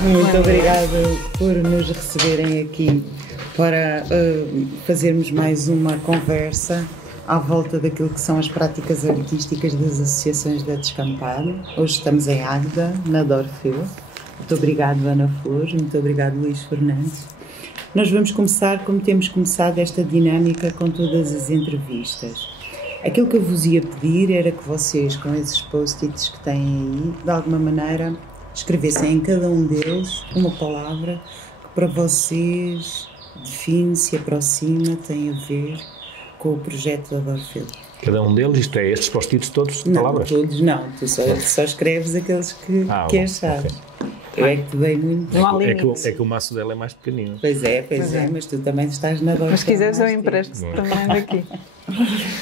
Muito obrigada por nos receberem aqui para fazermos mais uma conversa à volta daquilo que são as práticas artísticas das associações da Descampado. Hoje estamos em Águeda, na Dorfeu. Muito obrigado, Ana Flores, muito obrigado, Luís Fernandes. Nós vamos começar como temos começado esta dinâmica com todas as entrevistas. Aquilo que eu vos ia pedir era que vocês, com esses post-its que têm aí, de alguma maneira escrevessem em cada um deles uma palavra que para vocês define, se aproxima, tem a ver com o projeto da Dorfeu. Cada um deles, isto é, estes post-its todos de não, palavras? Todos não, tu só escreves aqueles que achares. Okay. Eu é que te dei muito. É que o maço dela é mais pequenino. Pois é, mas tu também estás na Dorfeu. Mas se quiseres eu empresto também daqui.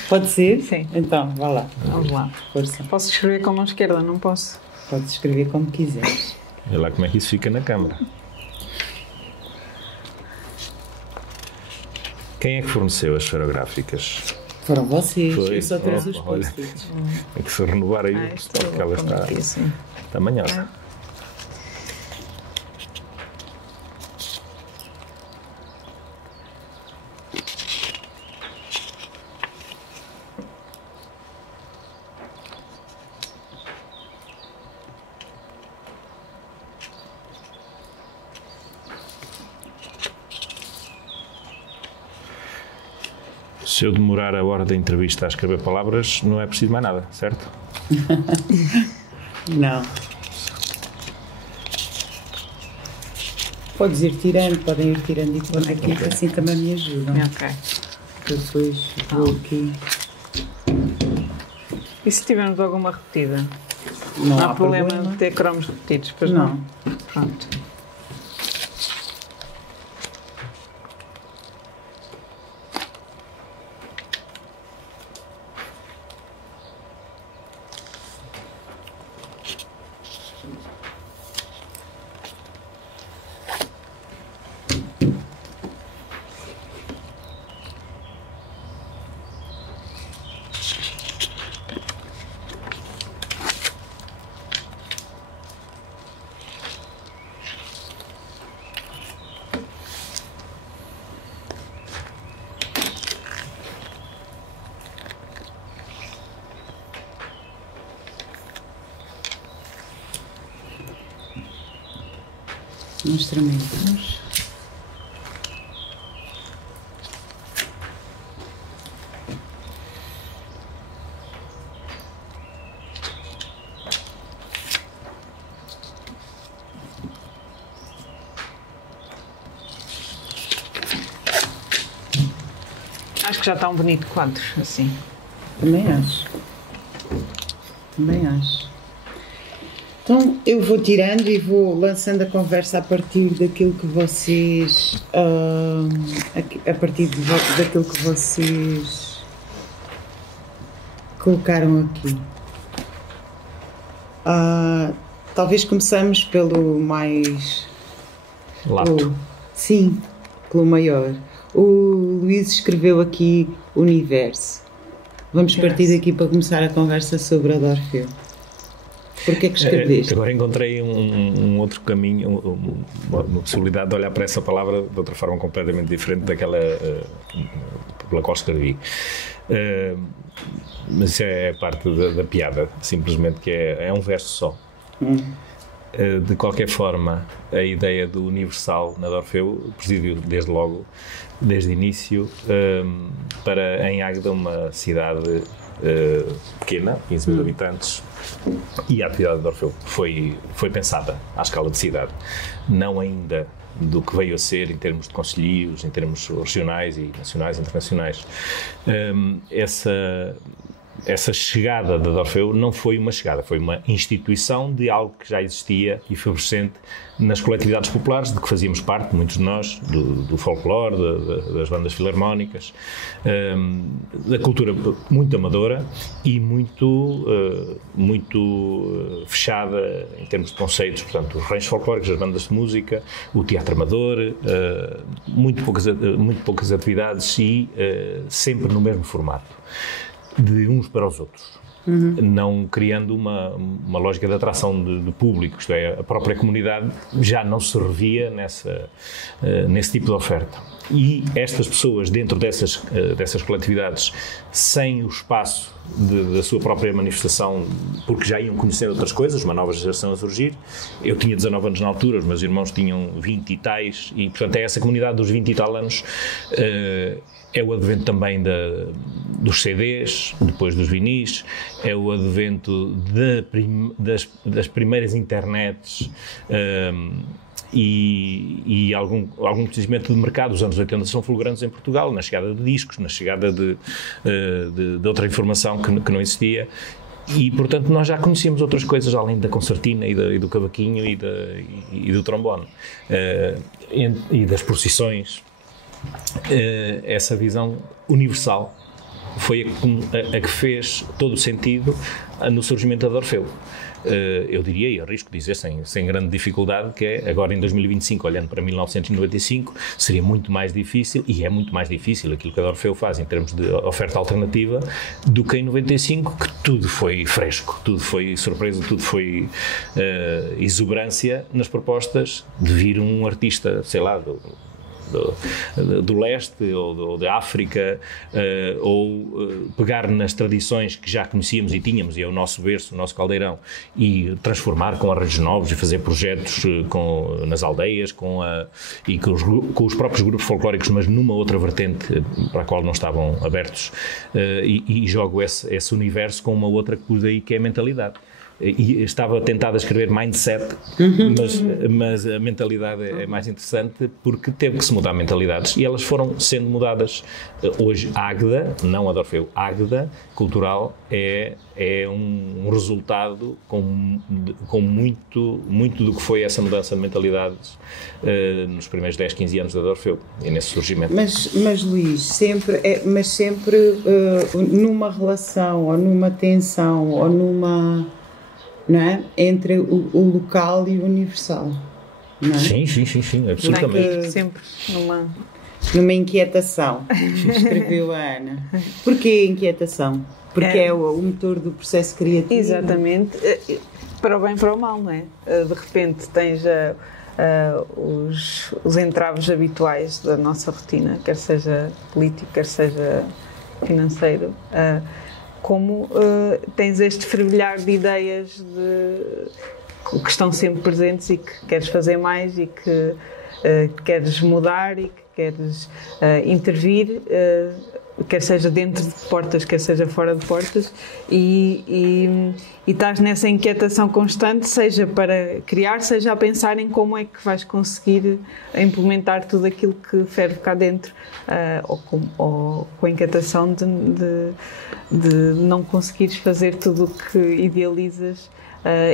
Pode ser? Sim. Então, vá lá. Vamos lá. Força. Posso escrever com a mão esquerda, não posso? Podes escrever como quiseres. Olha lá como é que isso fica na câmara. Quem é que forneceu as esferográficas? Foram vocês. Foi. Eu só trouxe os post-its. Tem que se renovar aí, porque ela está manhosa. Se eu demorar a hora da entrevista a escrever palavras, não é preciso mais nada, certo? Não. Podes ir tirando, podem ir tirando e pondo aqui, que assim também me ajudam. Ok. Depois vou aqui. E se tivermos alguma repetida? Não há problema de ter cromos repetidos, pois não? Pronto. Instrumentos. Acho que já está um bonito quadro, assim. Também acho. Também acho. Então, eu vou tirando e vou lançando a conversa a partir daquilo que vocês... a partir daquilo que vocês colocaram aqui. Talvez começamos pelo mais... Lato. Sim, pelo maior. O Luís escreveu aqui Universo. Vamos partir daqui para começar a conversa sobre a Dorfeu. Porquê que escreveste? Agora encontrei um outro caminho, uma possibilidade de olhar para essa palavra de outra forma completamente diferente daquela pela qual escrevi. Mas isso é parte da piada, simplesmente, que é um verso só. De qualquer forma, a ideia do universal na Dorfeu presidiu desde logo, desde o início, para em Águeda, uma cidade pequena, 15 mil habitantes, e a atividade da Orfeu foi pensada à escala de cidade, não ainda do que veio a ser em termos de concelhios, em termos regionais e nacionais e internacionais. essa chegada da Orfeu não foi uma chegada, foi uma instituição de algo que já existia e efervescente nas coletividades populares, de que fazíamos parte, muitos de nós, do folclore, das bandas filarmónicas, da cultura muito amadora e muito fechada em termos de conceitos, portanto, os ranchos folclóricos, as bandas de música, o teatro amador, muito poucas atividades e sempre no mesmo formato, de uns para os outros. Não criando uma lógica de atração de público, isto é, a própria comunidade já não se revia nesse tipo de oferta. E estas pessoas, dentro dessas coletividades, sem o espaço da sua própria manifestação, porque já iam conhecer outras coisas, uma nova geração a surgir. Eu tinha 19 anos na altura, os meus irmãos tinham 20 e tais, e portanto é essa comunidade dos 20 e tal anos. É o advento também dos CDs, depois dos vinis, é o advento das primeiras internets e algum crescimento de mercado. Os anos 80 são fulgurantes em Portugal, na chegada de discos, na chegada de outra informação que não existia. E, portanto, nós já conhecíamos outras coisas além da concertina e do cavaquinho e do trombone e das procissões. Essa visão universal foi a que fez todo o sentido no surgimento da Orfeu. Eu diria, e arrisco dizer sem grande dificuldade, que agora em 2025, olhando para 1995, seria muito mais difícil, e é muito mais difícil aquilo que a Orfeu faz em termos de oferta alternativa, do que em 95, que tudo foi fresco, tudo foi surpresa, tudo foi exuberância nas propostas de vir um artista, sei lá, do leste ou da África, ou pegar nas tradições que já conhecíamos e tínhamos, e é o nosso berço, o nosso caldeirão, e transformar com arranjos novos e fazer projetos nas aldeias com os próprios grupos folclóricos, mas numa outra vertente para a qual não estavam abertos, e jogo esse universo com uma outra coisa aí que é a mentalidade. E estava tentado a escrever mindset, mas a mentalidade é mais interessante porque teve que se mudar mentalidades e elas foram sendo mudadas. Hoje a Águeda, não a de Orfeu, a Águeda cultural é um resultado com muito do que foi essa mudança de mentalidades nos primeiros 10, 15 anos da Orfeu e nesse surgimento. Mas Luís, sempre numa relação ou numa tensão ou numa... não é? Entre o local e o universal, não é? Sim, absolutamente. Sempre numa inquietação, escreveu a Ana. Porquê inquietação? Porque é o motor do processo criativo. Exatamente, para o bem e para o mal, não é? De repente tens os entraves habituais da nossa rotina, quer seja político, quer seja financeiro, como tens este fervilhar de ideias que estão sempre presentes e que queres fazer mais e que queres mudar e que queres intervir, quer seja dentro de portas, quer seja fora de portas, e estás nessa inquietação constante, seja para criar, seja a pensar em como é que vais conseguir implementar tudo aquilo que ferve cá dentro, ou com a inquietação de não conseguires fazer tudo o que idealizas,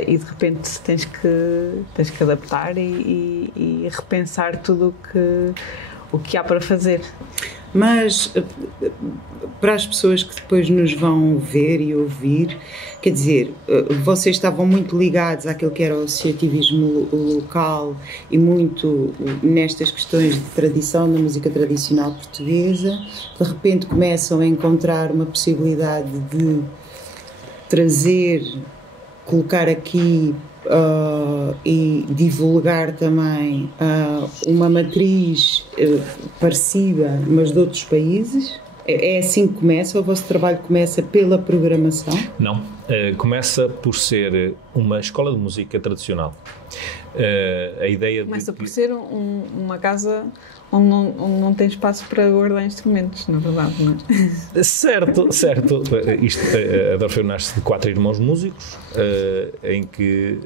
e de repente tens que adaptar e repensar tudo o que há para fazer. Mas para as pessoas que depois nos vão ver e ouvir, quer dizer, vocês estavam muito ligados àquilo que era o associativismo local e muito nestas questões de tradição, da música tradicional portuguesa. De repente começam a encontrar uma possibilidade de trazer, colocar aqui e divulgar também uma matriz parecida, mas de outros países. É assim que começa? O vosso trabalho começa pela programação? Não. Começa por ser uma escola de música tradicional. A ideia começa por ser uma casa onde não tem espaço para guardar instrumentos, na verdade, não é? Certo. A Dor Feu nasce de 4 irmãos músicos, em que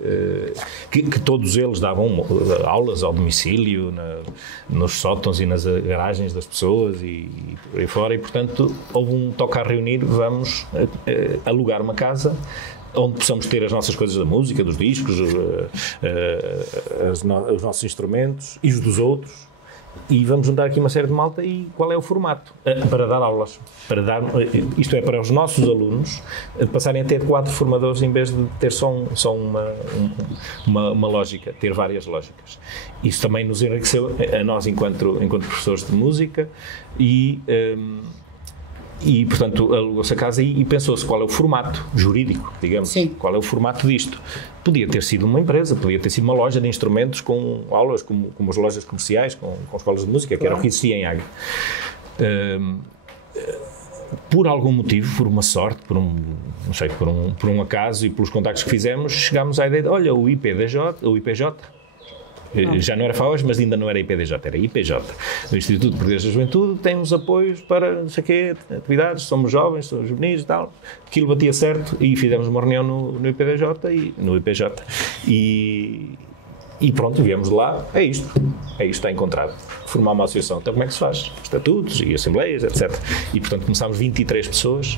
todos eles davam aulas ao domicílio, nos sótãos e nas garagens das pessoas e por aí fora, e portanto houve um toque a reunir, vamos alugar uma casa onde possamos ter as nossas coisas da música, dos discos, os nossos instrumentos e os dos outros, e vamos juntar aqui uma série de malta. E qual é o formato? Para dar aulas, isto é, para os nossos alunos passarem a ter 4 formadores em vez de ter só uma lógica, ter várias lógicas. Isso também nos enriqueceu a nós enquanto professores de música e portanto, alugou-se a casa e pensou-se qual é o formato jurídico, digamos. Sim. Qual é o formato disto. Podia ter sido uma empresa, podia ter sido uma loja de instrumentos com aulas, como as lojas comerciais, com escolas de música, que era o que existia em Águeda. Por algum motivo, por uma sorte, por um acaso e pelos contactos que fizemos, chegámos à ideia de, olha, o IPJ, já não era FAOS, mas ainda não era IPDJ, era IPJ. O Instituto Português da Juventude tem uns apoios para, não sei o quê, atividades, somos jovens, somos juvenis e tal. Aquilo batia certo e fizemos uma reunião no IPDJ no IPJ. E pronto, viemos de lá, é isto está encontrado. Formar uma associação. Então como é que se faz? Estatutos e assembleias, etc. E portanto começámos 23 pessoas,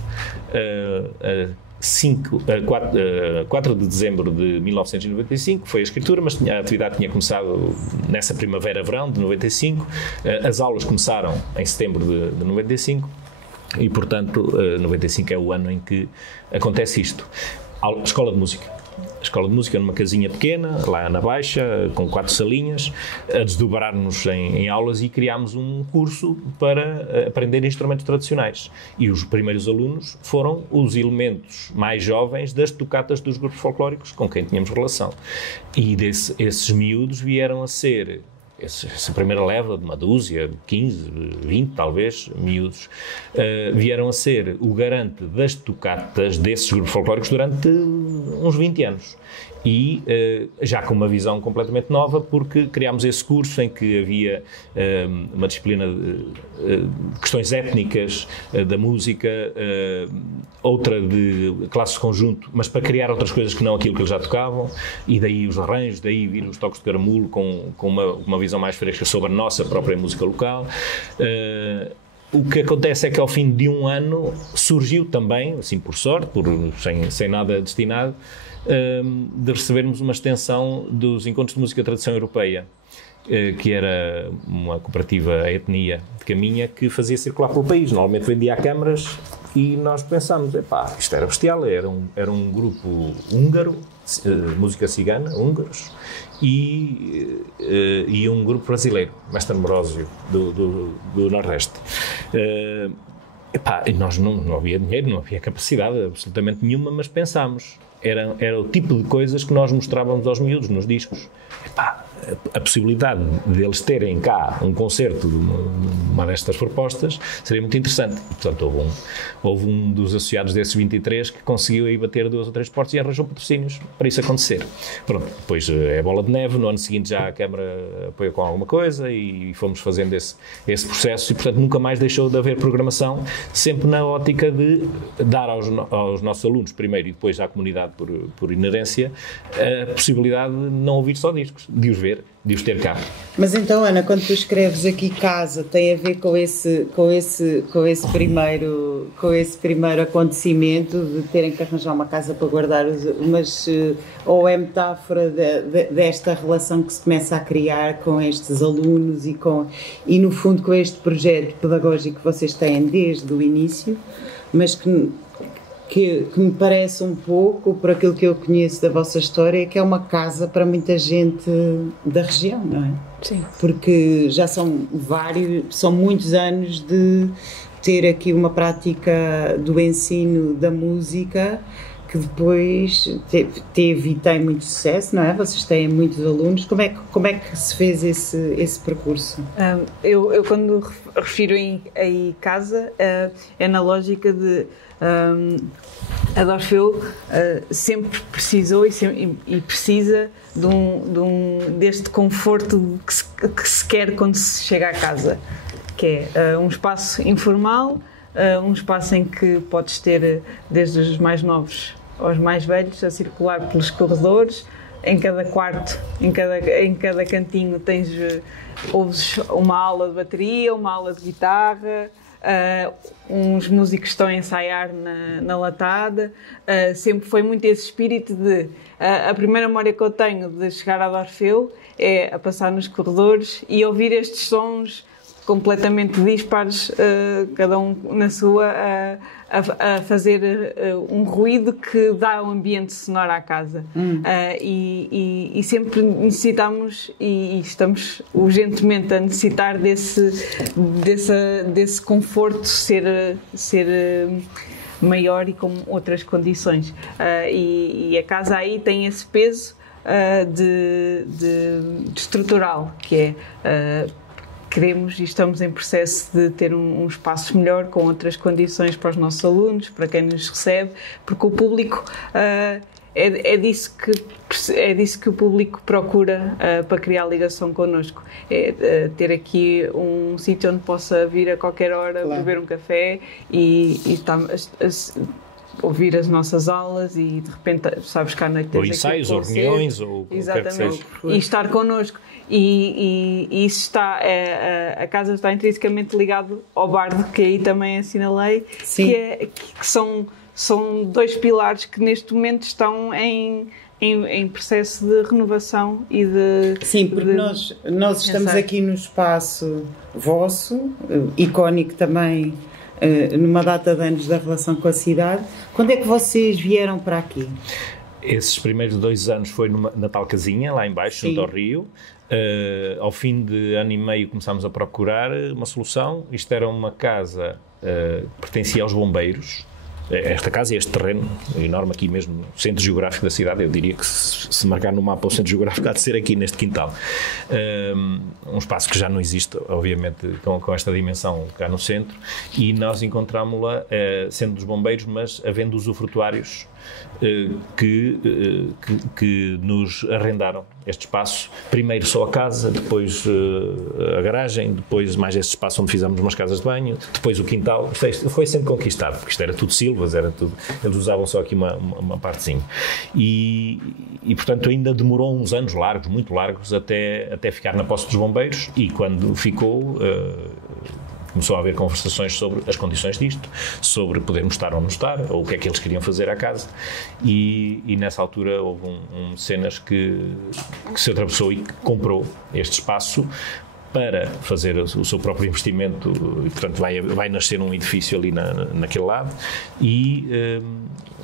4 de dezembro de 1995 foi a escritura, mas a atividade tinha começado nessa primavera-verão de 95. As aulas começaram em setembro de 95 e, portanto, 95 é o ano em que acontece isto. A escola de música. A escola de música numa casinha pequena, lá na Baixa, com 4 salinhas, a desdobrar-nos em aulas, e criámos um curso para aprender instrumentos tradicionais. E os primeiros alunos foram os elementos mais jovens das tocatas dos grupos folclóricos com quem tínhamos relação. E esses miúdos vieram a ser, essa primeira leva de uma dúzia, 15, 20 talvez, miúdos, vieram a ser o garante das tocatas desses grupos folclóricos durante uns 20 anos. E já com uma visão completamente nova, porque criámos esse curso em que havia uma disciplina de questões étnicas da música, outra de classe de conjunto, mas para criar outras coisas que não aquilo que eles já tocavam, e daí os arranjos, daí vir os toques de caramulo com uma visão mais fresca sobre a nossa própria música local. O que acontece é que ao fim de um ano surgiu também, assim por sorte, sem nada destinado, de recebermos uma extensão dos Encontros de Música e Tradição Europeia, que era uma cooperativa, a Etnia de Caminha, que fazia circular pelo país. Normalmente vendia a câmaras e nós pensámos, isto era bestial, era um grupo húngaro, música cigana, húngaros, e um grupo brasileiro, Mestre Ambrosio, do Nordeste. E nós não havia dinheiro, não havia capacidade absolutamente nenhuma, mas pensámos, era o tipo de coisas que nós mostrávamos aos miúdos nos discos. A possibilidade deles terem cá um concerto de uma destas propostas seria muito interessante. E, portanto, houve um dos associados desses 23 que conseguiu aí bater 2 ou 3 portas e arranjou patrocínios para isso acontecer. Pronto, depois é bola de neve, no ano seguinte já a Câmara apoia com alguma coisa e fomos fazendo esse processo, e portanto nunca mais deixou de haver programação, sempre na ótica de dar aos nossos alunos, primeiro, e depois à comunidade por inerência, a possibilidade de não ouvir só discos, de os ver, de os ter cá. Mas então, Ana, quando tu escreves aqui casa, tem a ver com esse primeiro acontecimento de terem que arranjar uma casa para guardar ou é metáfora desta relação que se começa a criar com estes alunos e no fundo com este projeto pedagógico que vocês têm desde o início, mas que me parece um pouco, por aquilo que eu conheço da vossa história, que é uma casa para muita gente da região, não é? Sim. Porque já são muitos anos de ter aqui uma prática do ensino da música que depois teve e tem muito sucesso, não é? Vocês têm muitos alunos. Como é que se fez esse percurso? Eu quando refiro em casa, é na lógica de a Dorfeu sempre precisou e precisa deste conforto que se quer quando se chega à casa, que é um espaço informal, um espaço em que podes ter desde os mais novos aos mais velhos a circular pelos corredores. Em cada quarto, em cada cantinho ouves uma aula de bateria, uma aula de guitarra, uns músicos estão a ensaiar na latada. Sempre foi muito esse espírito de... a primeira memória que eu tenho de chegar à Dorfeu é a passar nos corredores e ouvir estes sons completamente dispares, cada um na sua, a fazer um ruído que dá um ambiente sonoro à casa. E sempre necessitamos, e estamos urgentemente a necessitar desse conforto ser maior e com outras condições. E a casa aí tem esse peso de estrutural, que é... queremos e estamos em processo de ter um espaço melhor, com outras condições para os nossos alunos, para quem nos recebe, porque o público é disso que o público procura para criar ligação connosco. É ter aqui um sítio onde possa vir a qualquer hora, claro, beber um café e ouvir as nossas aulas e de repente sabes que à noite ou ensaios, ou reuniões, ou qualquer que seja. E estar connosco. E isso está, a casa está intrinsecamente ligado ao bardo, que aí também assinalei, que são dois pilares que neste momento estão em processo de renovação e de... Sim, porque nós estamos aqui no espaço vosso, icónico também, numa data de anos da relação com a cidade. Quando é que vocês vieram para aqui? Esses primeiros 2 anos foi na tal casinha, lá em baixo, junto ao rio. Ao fim de ano e meio começámos a procurar uma solução. Isto era uma casa que pertencia aos bombeiros. Esta casa e este terreno enorme aqui mesmo no centro geográfico da cidade, eu diria que se marcar no mapa o centro geográfico há de ser aqui neste quintal. Um espaço que já não existe, obviamente, com esta dimensão cá no centro, e nós encontrámo-la sendo dos bombeiros, mas havendo usufrutuários que nos arrendaram este espaço, primeiro só a casa, depois a garagem, depois mais este espaço onde fizemos umas casas de banho, depois o quintal. Isto foi sendo conquistado, porque isto era tudo silvas, era tudo, eles usavam só aqui uma partezinha e portanto ainda demorou uns anos largos, muito largos, até ficar na posse dos bombeiros, e quando ficou começou a haver conversações sobre as condições disto, sobre podermos estar ou não estar, ou o que é que eles queriam fazer à casa, e nessa altura houve um mecenas que se atravessou e que comprou este espaço para fazer o seu próprio investimento, e portanto vai nascer um edifício ali naquele lado, e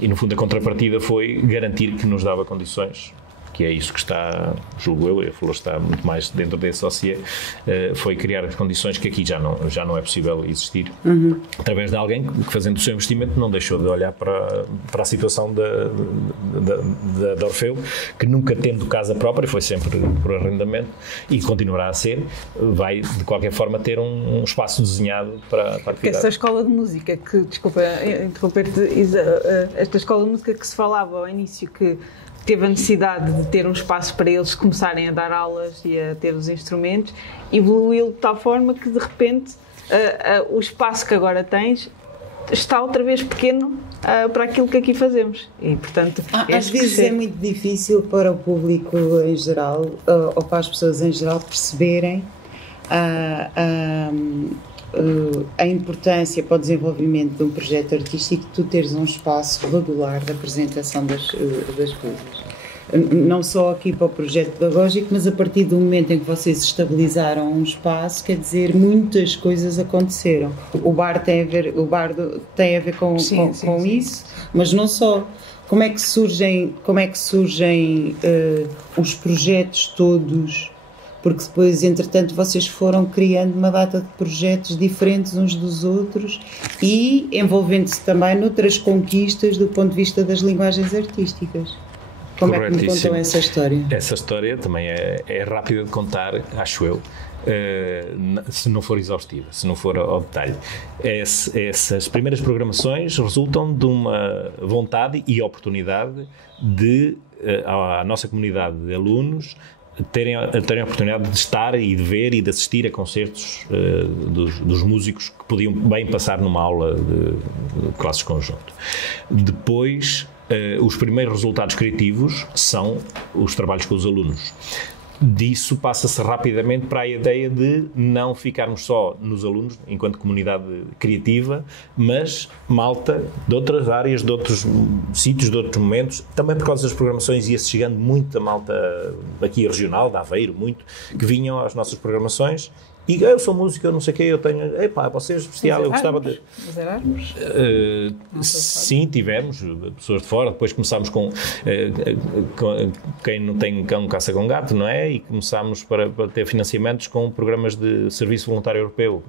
no fundo a contrapartida foi garantir que nos dava condições, que é isso que está, julgo eu, e a Flor está muito mais dentro desse dossiê, foi criar as condições que aqui já não é possível existir, através de alguém que, fazendo o seu investimento, não deixou de olhar para a situação da Dorfeu, que nunca tendo casa própria, foi sempre por arrendamento, e continuará a ser, vai de qualquer forma ter um espaço desenhado para a atividade. Essa escola de música, desculpa interromper-te, esta escola de música que se falava ao início, que teve a necessidade de ter um espaço para eles começarem a dar aulas e a ter os instrumentos, evoluiu de tal forma que de repente o espaço que agora tens está outra vez pequeno para aquilo que aqui fazemos. E, portanto, às vezes é muito difícil para o público em geral, ou para as pessoas em geral, perceberem a importância para o desenvolvimento de um projeto artístico, tu teres um espaço regular de apresentação das coisas. Não só aqui para o projeto pedagógico, mas a partir do momento em que vocês estabilizaram um espaço, quer dizer, muitas coisas aconteceram. O bar tem a ver com isso, mas não só. Como é que surgem os projetos todos? porque depois, entretanto, vocês foram criando uma data de projetos diferentes uns dos outros e envolvendo-se também noutras conquistas do ponto de vista das linguagens artísticas. Como é que me contam essa história? Essa história também é rápida de contar, acho eu, se não for exaustiva, se não for ao detalhe. Essas primeiras programações resultam de uma vontade e oportunidade de a nossa comunidade de alunos terem a oportunidade de estar e de ver e de assistir a concertos dos músicos que podiam bem passar numa aula de classes conjunto. Depois, os primeiros resultados criativos são os trabalhos com os alunos. Disso passa-se rapidamente para a ideia de não ficarmos só nos alunos, enquanto comunidade criativa, mas malta de outras áreas, de outros sítios, de outros momentos. Também por causa das programações ia-se chegando muito da malta aqui regional, de Aveiro, muito, que vinham às nossas programações. E eu sou músico, eu não sei o quê, eu tenho... Epá, vocês especial, eu gostava de... Os Erasmus? Sim, tivemos pessoas de fora, depois começámos com quem não tem cão caça com gato, não é? E começámos para ter financiamentos com programas de serviço voluntário europeu,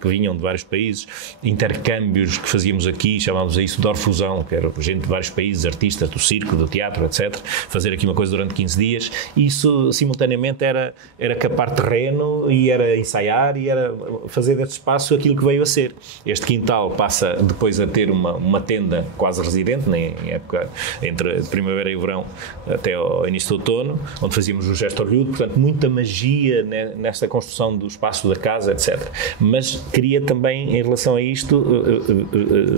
que vinham de vários países, intercâmbios que fazíamos aqui, chamávamos a isso de Orfusão, que era gente de vários países, artistas do circo, do teatro, etc. Fazer aqui uma coisa durante 15 dias. E isso, simultaneamente, era capar terreno e era ensaiar e era fazer deste espaço aquilo que veio a ser. Este quintal passa depois a ter uma tenda quase residente, em época entre primavera e o verão até ao início do outono, onde fazíamos o gesto orlhudo, portanto muita magia nesta construção do espaço da casa, etc. Mas queria também, em relação a isto,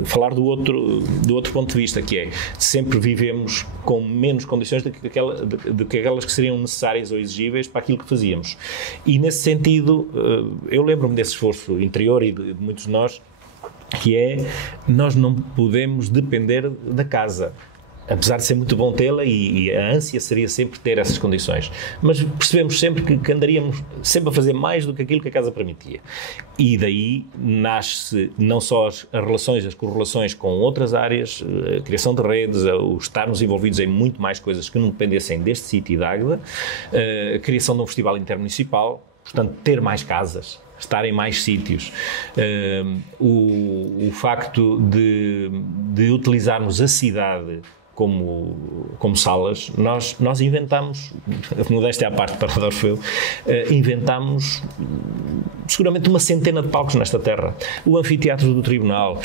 falar do outro ponto de vista, que é, sempre vivemos com menos condições do que aquelas que seriam necessárias ou exigíveis para aquilo que fazíamos. E nesse sentido, eu lembro-me desse esforço interior e de muitos de nós, que é, nós não podemos depender da casa, apesar de ser muito bom tê-la e a ânsia seria sempre ter essas condições, mas percebemos sempre que andaríamos sempre a fazer mais do que aquilo que a casa permitia, e daí nasce não só as relações, as correlações com outras áreas, a criação de redes, o estarmos envolvidos em muito mais coisas que não dependessem deste sítio e da Águeda, a criação de um festival intermunicipal, portanto ter mais casas, estar em mais sítios, o facto de utilizarmos a cidade como salas, nós inventámos, modéstia à parte para o Orfeu, inventámos seguramente uma centena de palcos nesta terra. O anfiteatro do Tribunal,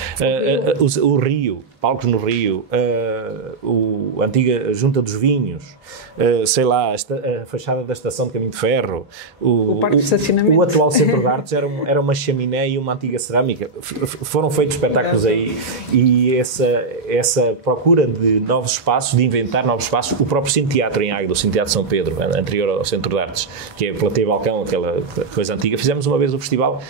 o Rio, palcos no Rio, a antiga Junta dos Vinhos, sei lá, a fachada da Estação de Caminho de Ferro, o Parque de Estacionamento. O atual Centro de Artes era uma chaminé e uma antiga cerâmica. Foram feitos espetáculos aí, e essa procura de novos espaços, de inventar novos espaços. O próprio Cine Teatro em Águeda, o Cine Teatro São Pedro, anterior ao Centro de Artes, que é a plateia balcão, aquela coisa antiga. Fizemos uma vez o festival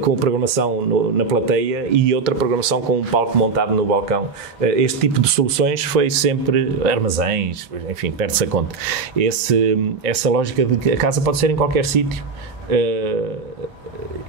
com programação na plateia e outra programação com um palco montado no balcão. Este tipo de soluções foi sempre armazéns, enfim, perde-se a conta. Essa lógica de que a casa pode ser em qualquer sítio,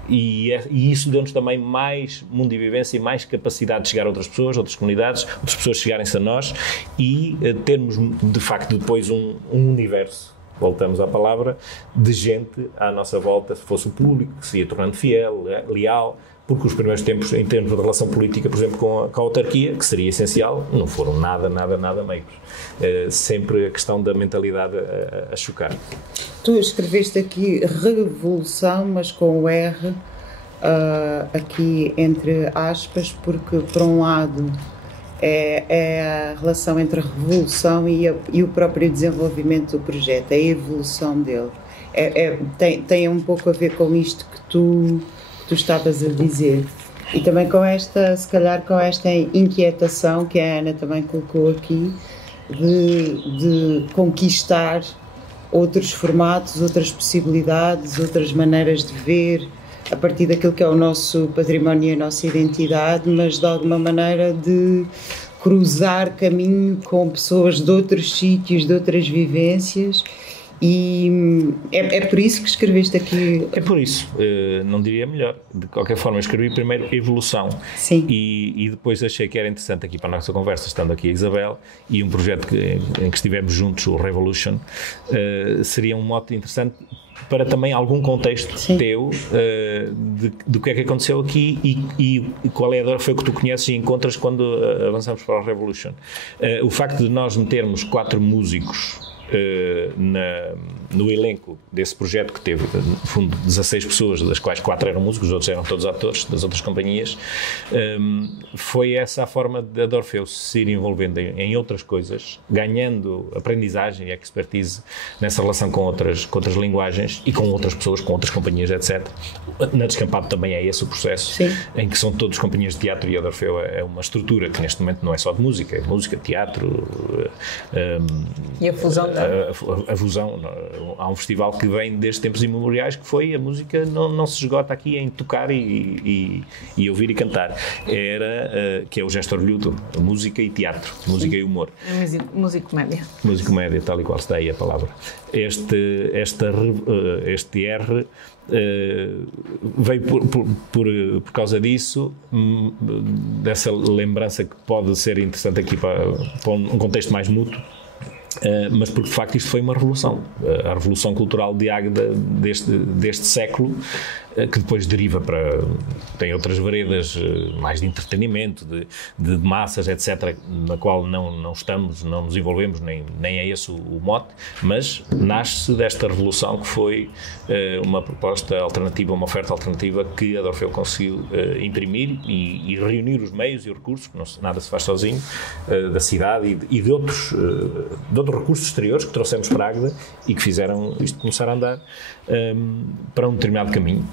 e isso deu-nos também mais mundo e vivência e mais capacidade de chegar a outras pessoas, outras comunidades, outras pessoas chegarem-se a nós e termos de facto depois um universo, voltamos à palavra, de gente à nossa volta, se fosse o público, que se ia tornando fiel, leal, porque os primeiros tempos, em termos de relação política, por exemplo, com a autarquia, que seria essencial, não foram nada meigos. Sempre a questão da mentalidade a chocar. Tu escreveste aqui revolução, mas com o R aqui entre aspas, porque, por um lado, é a relação entre a revolução e o próprio desenvolvimento do projeto, a evolução dele. Tem um pouco a ver com isto que tu estavas a dizer. E também com se calhar com esta inquietação que a Ana também colocou aqui, de conquistar outros formatos, outras possibilidades, outras maneiras de ver, a partir daquilo que é o nosso património e a nossa identidade, mas de alguma maneira de cruzar caminho com pessoas de outros sítios, de outras vivências, E é por isso que escreveste aqui? É por isso, não diria melhor. De qualquer forma, eu escrevi primeiro Evolução. Sim. E depois achei que era interessante aqui para a nossa conversa, estando aqui a Isabel, e um projeto em que estivemos juntos, o Revolution, seria um mote interessante para também algum contexto Sim. teu do que é que aconteceu aqui e qual é a dor foi que tu conheces e encontras quando avançamos para o Revolution. O facto de nós metermos 4 músicos no elenco desse projeto, que teve, no fundo, 16 pessoas, das quais 4 eram músicos, os outros eram todos atores das outras companhias, foi essa a forma da Orfeu se ir envolvendo em outras coisas, ganhando aprendizagem e expertise nessa relação com outras linguagens e com outras pessoas, com outras companhias, etc. Na Descampado também é esse o processo. Sim. Em que são todos companhias de teatro, e a Orfeu é uma estrutura que neste momento não é só de música, é música, teatro, e a fusão a fusão. Há um festival que vem desde tempos imemoriais, que foi a música não se esgota aqui em tocar e ouvir e cantar. Que é o gesto orgulhoso, música e teatro, música e humor. Musicomédia. Musicomédia, tal e qual está aí a palavra. Este R veio por causa disso, dessa lembrança que pode ser interessante aqui para um contexto mais mútuo. Mas porque de facto isto foi uma revolução, a revolução cultural de Águeda deste século, que depois deriva tem outras veredas mais de entretenimento, de massas, etc., na qual não nos envolvemos, nem é esse o mote, mas nasce desta revolução que foi uma proposta alternativa, uma oferta alternativa que a Orfeu conseguiu imprimir e reunir os meios e os recursos, que nada se faz sozinho, da cidade e de outros recursos exteriores que trouxemos para Águeda e que fizeram isto começar a andar para um determinado caminho,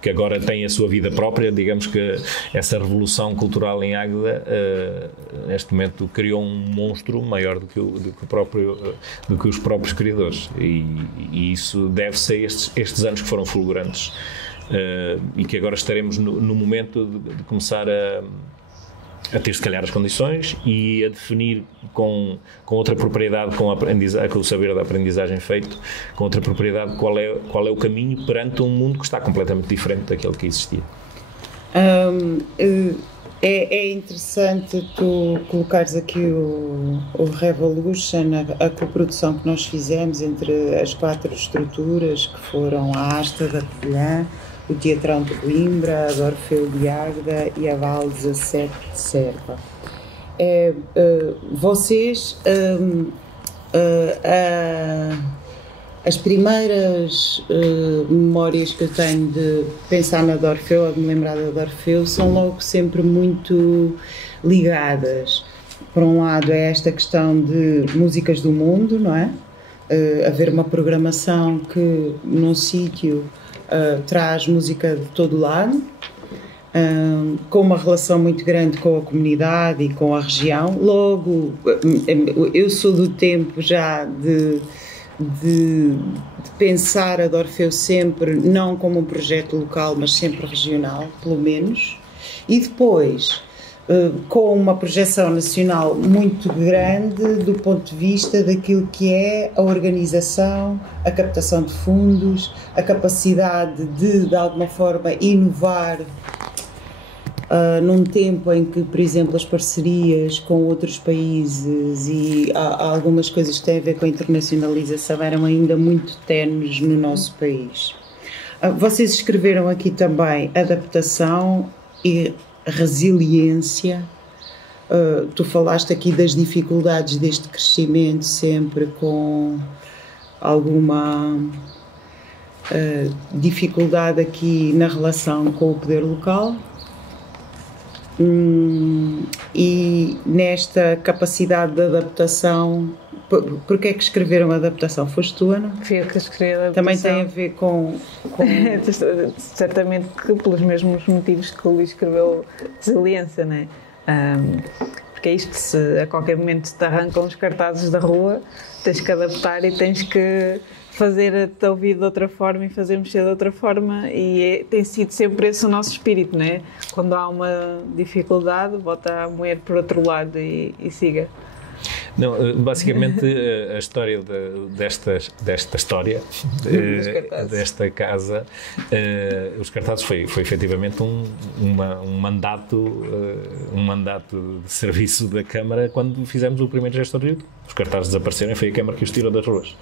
que agora tem a sua vida própria. Digamos que essa revolução cultural em Águeda, neste momento, criou um monstro maior do que os próprios criadores, e isso deve-se a estes anos que foram fulgurantes, e que agora estaremos no momento de começar a ter, se calhar, as condições e a definir com outra propriedade, com o saber da aprendizagem feito, com outra propriedade, qual é o caminho perante um mundo que está completamente diferente daquele que existia. É interessante tu colocares aqui o Revolution, a coprodução que nós fizemos entre as 4 estruturas, que foram a Asta da Covilhã, o Teatrão de Coimbra, a Orfeu de Águeda e a Val 17 de Serpa. Vocês, as primeiras memórias que eu tenho de pensar na Orfeu ou de me lembrar da Orfeu são logo sempre muito ligadas. Por um lado é esta questão de músicas do mundo, não é? Haver uma programação que num sítio traz música de todo lado, com uma relação muito grande com a comunidade e com a região. Logo, eu sou do tempo já de pensar a Orfeu sempre não como um projeto local, mas sempre regional, pelo menos, e depois com uma projeção nacional muito grande do ponto de vista daquilo que é a organização, a captação de fundos, a capacidade de alguma forma, inovar num tempo em que, por exemplo, as parcerias com outros países e há algumas coisas que têm a ver com a internacionalização eram ainda muito ténues no nosso país. Vocês escreveram aqui também adaptação e resiliência. Tu falaste aqui das dificuldades deste crescimento, sempre com alguma dificuldade aqui na relação com o poder local, e nesta capacidade de adaptação. Porquê é que escreveram a adaptação? Foste tu, Ana? Fui eu que escrevi a adaptação. Também tem a ver com... Certamente que pelos mesmos motivos que o Luís escreveu resiliência, não é? Porque é isto, se a qualquer momento te arrancam os cartazes da rua, tens que adaptar e tens que fazer-te ouvir de outra forma e fazer mexer de outra forma, e tem sido sempre esse o nosso espírito, não é? Quando há uma dificuldade, bota a mulher por outro lado e siga. Não, basicamente a história desta história, desta casa, os cartazes foi efetivamente um mandato de serviço da Câmara quando fizemos o primeiro gestor de YouTube. Os cartazes desapareceram e foi a Câmara que os tirou das ruas.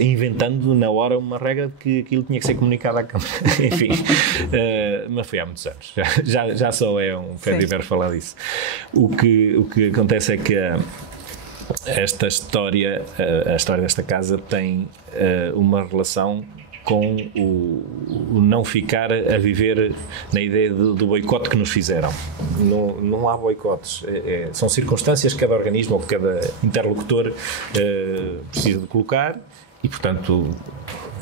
Inventando na hora uma regra de que aquilo tinha que ser comunicado à Câmara. Enfim, mas foi há muitos anos. Já só é um pé de ver falar disso. O que acontece é que esta história, a história desta casa tem uma relação com o não ficar a viver na ideia do boicote que nos fizeram. Não há boicotes. São circunstâncias que cada organismo ou cada interlocutor precisa de colocar e, portanto,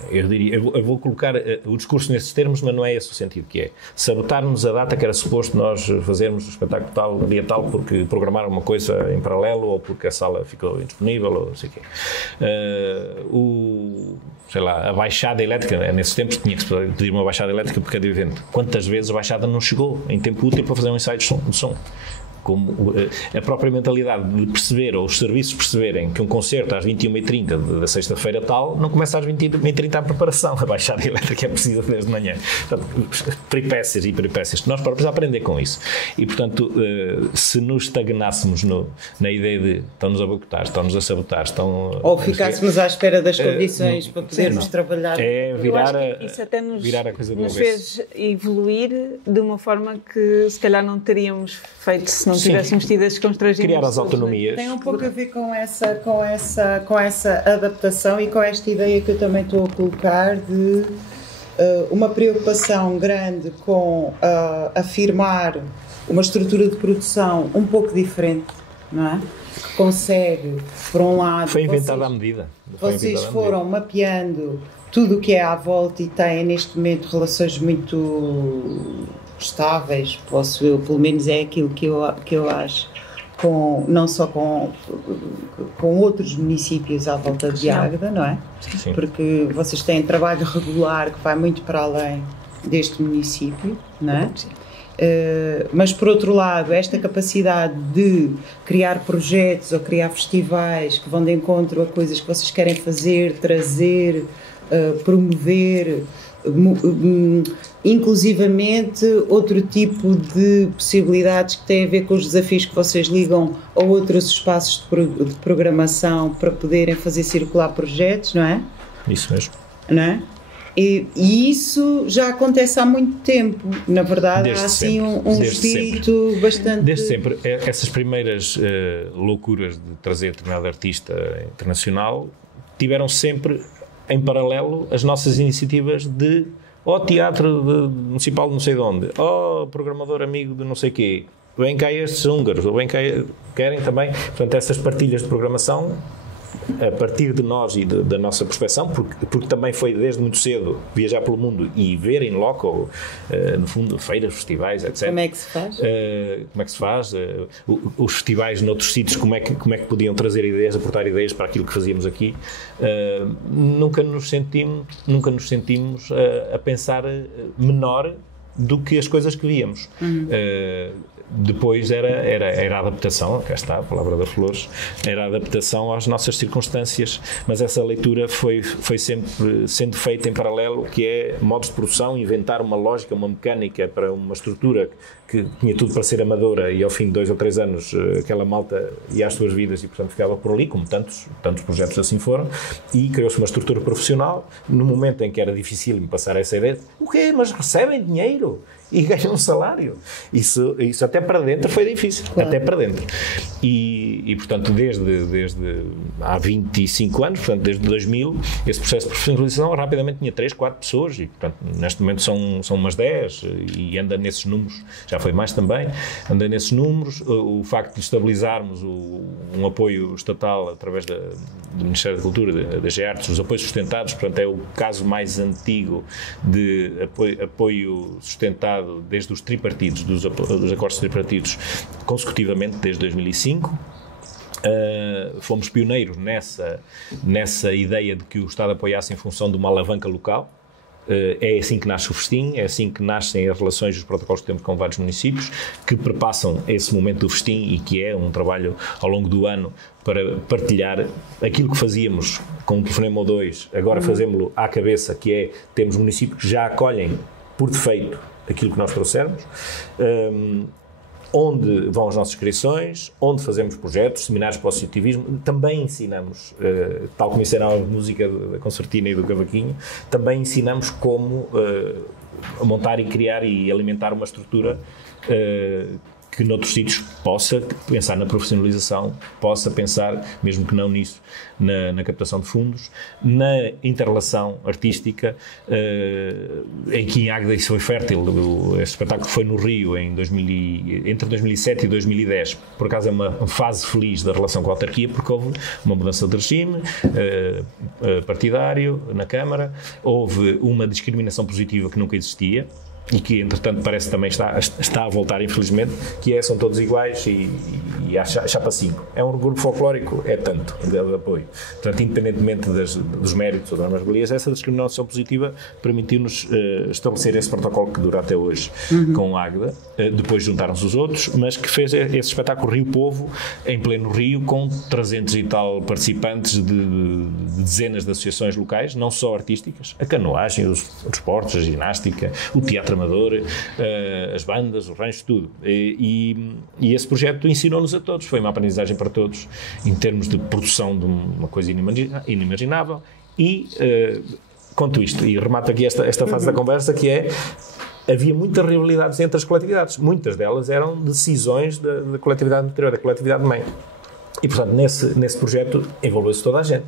eu vou colocar o discurso nesses termos, mas não é esse o sentido que é. Sabotar-nos a data que era suposto nós fazermos o espetáculo tal, dia tal, porque programaram uma coisa em paralelo ou porque a sala ficou indisponível ou não sei o quê. Sei lá, a baixada elétrica, nesses tempos tinha que se pedir uma baixada elétrica por cada evento. Quantas vezes a baixada não chegou em tempo útil para fazer um ensaio de som? Como a própria mentalidade de perceber, ou os serviços perceberem que um concerto às 21h30 da sexta-feira tal, não começa às 21h30 a preparação, a baixada elétrica é precisa desde manhã. Portanto, peripécias e peripécias que nós próprios aprender com isso. E, portanto, se nos estagnássemos na ideia de estão-nos a boicotar, estão-nos a sabotar, ou ficássemos à espera das condições para podermos trabalhar. É virar a coisa do nos fez evoluir de uma forma que se calhar não teríamos feito se não tivéssemos tido esses constrangimentos. Criar as autonomias. Tem um pouco a ver com essa adaptação e com esta ideia que eu também estou a colocar de uma preocupação grande com afirmar uma estrutura de produção um pouco diferente, não é? Que consegue, por um lado... Foi inventada à medida. Vocês foram mapeando tudo o que é à volta e têm neste momento relações muito estáveis, pelo menos é aquilo que eu acho, não só com outros municípios à volta de Águeda, não é? Sim. Porque vocês têm trabalho regular que vai muito para além deste município, não é? Mas por outro lado, esta capacidade de criar projetos ou criar festivais que vão de encontro a coisas que vocês querem fazer, trazer, promover, inclusivamente outro tipo de possibilidades que têm a ver com os desafios que vocês ligam a outros espaços de programação para poderem fazer circular projetos, não é? Isso mesmo. Não é? E isso já acontece há muito tempo, na verdade. Desde há assim sempre. um espírito sempre. Bastante... Desde sempre. Essas primeiras loucuras de trazer determinado artista internacional tiveram sempre em paralelo as nossas iniciativas de teatro municipal de não sei de onde, programador amigo de não sei quê, vem cá estes húngaros, ou vem cá, querem também. Portanto, essas partilhas de programação a partir de nós e da nossa prospeção, porque também foi desde muito cedo viajar pelo mundo e ver em loco, no fundo, feiras, festivais, etc. Como é que se faz? Como é que se faz? Os festivais noutros sítios, como é que podiam trazer ideias, aportar ideias para aquilo que fazíamos aqui. Nunca nos sentimos a pensar menor do que as coisas que víamos. Depois era a adaptação, cá está a palavra das flores, era a adaptação às nossas circunstâncias, mas essa leitura foi sempre sendo feita em paralelo, que é modos de produção, inventar uma lógica, uma mecânica para uma estrutura que tinha tudo para ser amadora e ao fim de 2 ou 3 anos aquela malta ia às suas vidas e portanto ficava por ali, como tantos projetos assim foram, e criou-se uma estrutura profissional no momento em que era difícil me passar essa ideia, o quê? Mas recebem dinheiro? E ganham um salário. Isso até para dentro foi difícil. Claro. Até para dentro. E portanto, desde há 25 anos, portanto, desde 2000, esse processo de profissionalização rapidamente tinha 3, 4 pessoas e, portanto, neste momento são umas 10 e anda nesses números, já foi mais também, anda nesses números. O facto de estabilizarmos um apoio estatal através do Ministério da Cultura, da GEARTES, os apoios sustentados, portanto, é o caso mais antigo de apoio sustentado desde os tripartidos, dos acordos tripartidos, consecutivamente desde 2005. Fomos pioneiros nessa ideia de que o Estado apoiasse em função de uma alavanca local. É assim que nasce o festim, é assim que nascem as relações e os protocolos que temos com vários municípios, que perpassam esse momento do festim e que é um trabalho ao longo do ano para partilhar aquilo que fazíamos com um telefonema ou dois, agora fazemos-lo à cabeça, que é, temos municípios que já acolhem por defeito aquilo que nós trouxermos, onde vão as nossas inscrições, onde fazemos projetos, seminários para o associativismo, também ensinamos, tal como ensinamos a música da concertina e do cavaquinho, também ensinamos como montar e criar e alimentar uma estrutura que noutros sítios possa pensar na profissionalização, possa pensar, mesmo que não nisso, na captação de fundos, na interrelação artística, em que em Águeda isso foi fértil. Este espetáculo foi no Rio entre 2007 e 2010. Por acaso é uma fase feliz da relação com a autarquia, porque houve uma mudança de regime partidário na Câmara, houve uma discriminação positiva que nunca existia, e que, entretanto, parece que também está a voltar, infelizmente, que são todos iguais e há chapa 5. É um grupo folclórico, é tanto, de apoio. Portanto, independentemente dos méritos ou das mais-valias, essa discriminação positiva permitiu-nos estabelecer esse protocolo que dura até hoje com Águeda. Depois juntaram-se os outros, mas que fez esse espetáculo Rio Povo, em pleno Rio, com 300 e tal participantes de dezenas de associações locais, não só artísticas, a canoagem, os desportos, a ginástica, o teatro amador, as bandas, o rancho, tudo. E esse projeto ensinou-nos a todos, foi uma aprendizagem para todos, em termos de produção de uma coisa inimaginável. E conto isto, e remato aqui esta fase da conversa, que é: havia muitas rivalidades entre as coletividades, muitas delas eram decisões da coletividade anterior, da coletividade mãe. E, portanto, nesse projeto envolveu-se toda a gente.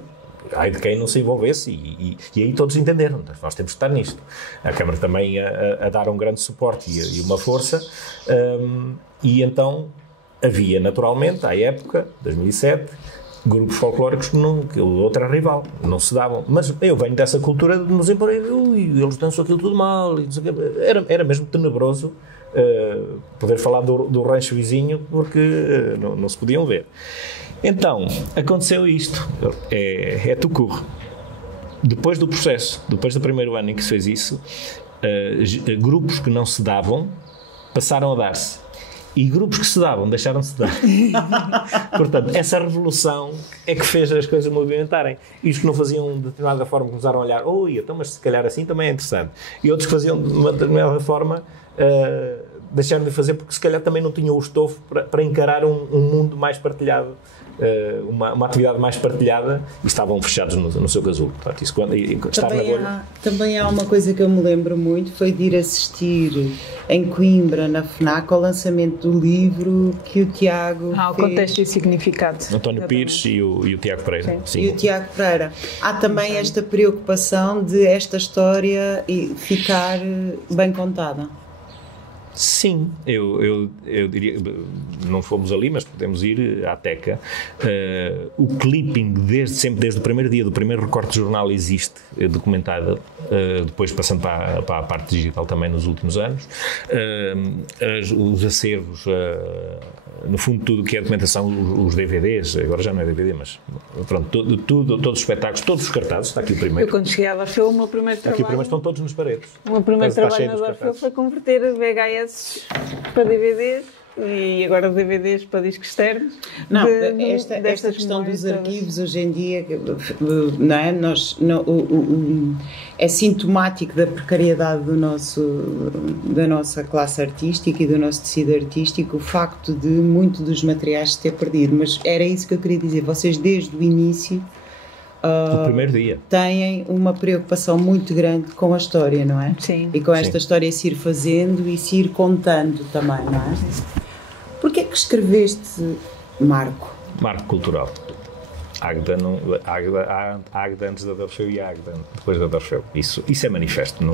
Ai de quem não se envolvesse, e aí todos entenderam, nós temos que estar nisto. A Câmara também a dar um grande suporte e uma força, e então havia naturalmente, à época, 2007, grupos folclóricos que o outro era rival, não se davam. Mas eu venho dessa cultura de nos impor, eles dançam aquilo tudo mal, era mesmo tenebroso poder falar do rancho vizinho, porque não se podiam ver. Então, aconteceu isto, é tucurro. Depois do processo, depois do primeiro ano em que se fez isso, grupos que não se davam passaram a dar-se. E grupos que se davam deixaram de se dar. Portanto, essa revolução é que fez as coisas movimentarem. E os que não faziam de determinada forma começaram a olhar, então, mas se calhar assim também é interessante. E outros que faziam de uma determinada forma deixaram de fazer porque se calhar também não tinham o estofo para encarar um mundo mais partilhado, uma atividade mais partilhada, e estavam fechados no seu casulo. Portanto, isso, também há uma coisa que eu me lembro muito, foi de ir assistir em Coimbra, na FNAC, ao lançamento do livro que o Tiago fez. O contexto e significado. António Pires e o Tiago Pereira. Sim. E o Tiago Pereira. Há também esta preocupação de esta história ficar bem contada. Sim, eu diria, não fomos ali, mas podemos ir à Teca. O clipping, sempre desde o primeiro dia do primeiro recorte de jornal, existe documentado, depois passando para a parte digital também nos últimos anos. Os acervos, no fundo, tudo o que é documentação, os DVDs, agora já não é DVD, mas pronto, todos os espetáculos, todos os cartazes, está aqui o primeiro. Eu, quando cheguei à Dorfeu, o meu primeiro trabalho... Aqui o primeiro estão todos nos paredes. O meu primeiro trabalho na Dorfeu foi converter VHS para DVDs e agora DVDs para discos externos. Não, esta questão dos arquivos hoje em dia, não é? É sintomático da precariedade da nossa classe artística e do nosso tecido artístico, o facto de muito dos materiais se ter perdido. Mas era isso que eu queria dizer. Vocês, desde o início, do primeiro dia, têm uma preocupação muito grande com a história, não é? Sim. E com esta história se ir fazendo e se ir contando também, não é? Porquê é que escreveste Marco? Marco cultural. Águeda antes da Dorfeu e Águeda depois da Dorfeu. Isso é manifesto.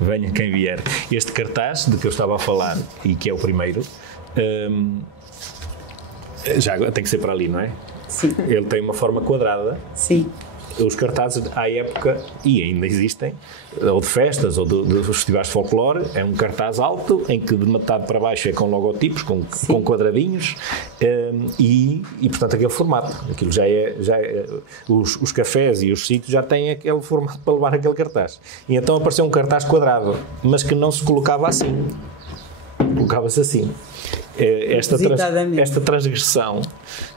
Venha quem vier. Este cartaz de que eu estava a falar, e que é o primeiro, já tem que ser para ali, não é? Sim. Ele tem uma forma quadrada. Sim. os cartazes à época, e ainda existem, ou de festas, ou de festivais de folclore, é um cartaz alto, em que de metade para baixo é com logotipos, com quadradinhos, e portanto aquele formato. Aquilo já é os cafés e os sítios já têm aquele formato para levar aquele cartaz. E então apareceu um cartaz quadrado, mas que não se colocava assim. Colocava-se assim. Esta transgressão,